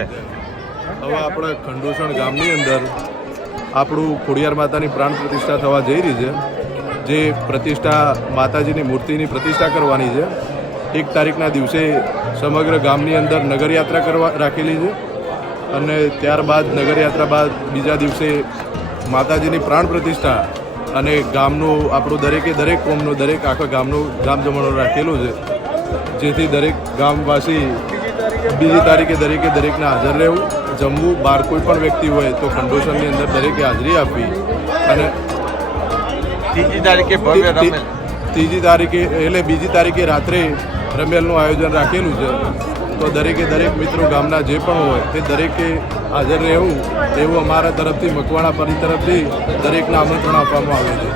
હવે આપણા ખંડૂષણ ગામની અંદર આપણું ખોડિયાર માતાની પ્રાણ પ્રતિષ્ઠા થવા જઈ રહી છે. જે પ્રતિષ્ઠા માતાજીની મૂર્તિની પ્રતિષ્ઠા કરવાની છે. એક તારીખના દિવસે સમગ્ર ગામની અંદર નગરયાત્રા કરવા રાખેલી છે અને ત્યારબાદ નગરયાત્રા બાદ બીજા દિવસે માતાજીની પ્રાણ પ્રતિષ્ઠા અને ગામનું આપણું દરેકે દરેક કોમનું દરેક આખા ગામનું ગામ જમણો રાખેલું છે. જેથી દરેક ગામવાસી બીજી તારીખે દરેકે દરેકને હાજર રહેવું. જમવું બહાર કોઈ પણ વ્યક્તિ હોય તો ખંડોસરની અંદર દરેકે હાજરી આપવી. અને ત્રીજી તારીખે ત્રીજી તારીખે એટલે બીજી તારીખે રાત્રે રમેલનું આયોજન રાખેલું છે. તો દરેકે દરેક મિત્રો ગામના જે પણ હોય તે દરેકે હાજર રહેવું એવું અમારા તરફથી મકવાણા પરિ તરફથી દરેકને આમંત્રણ આપવામાં આવે છે.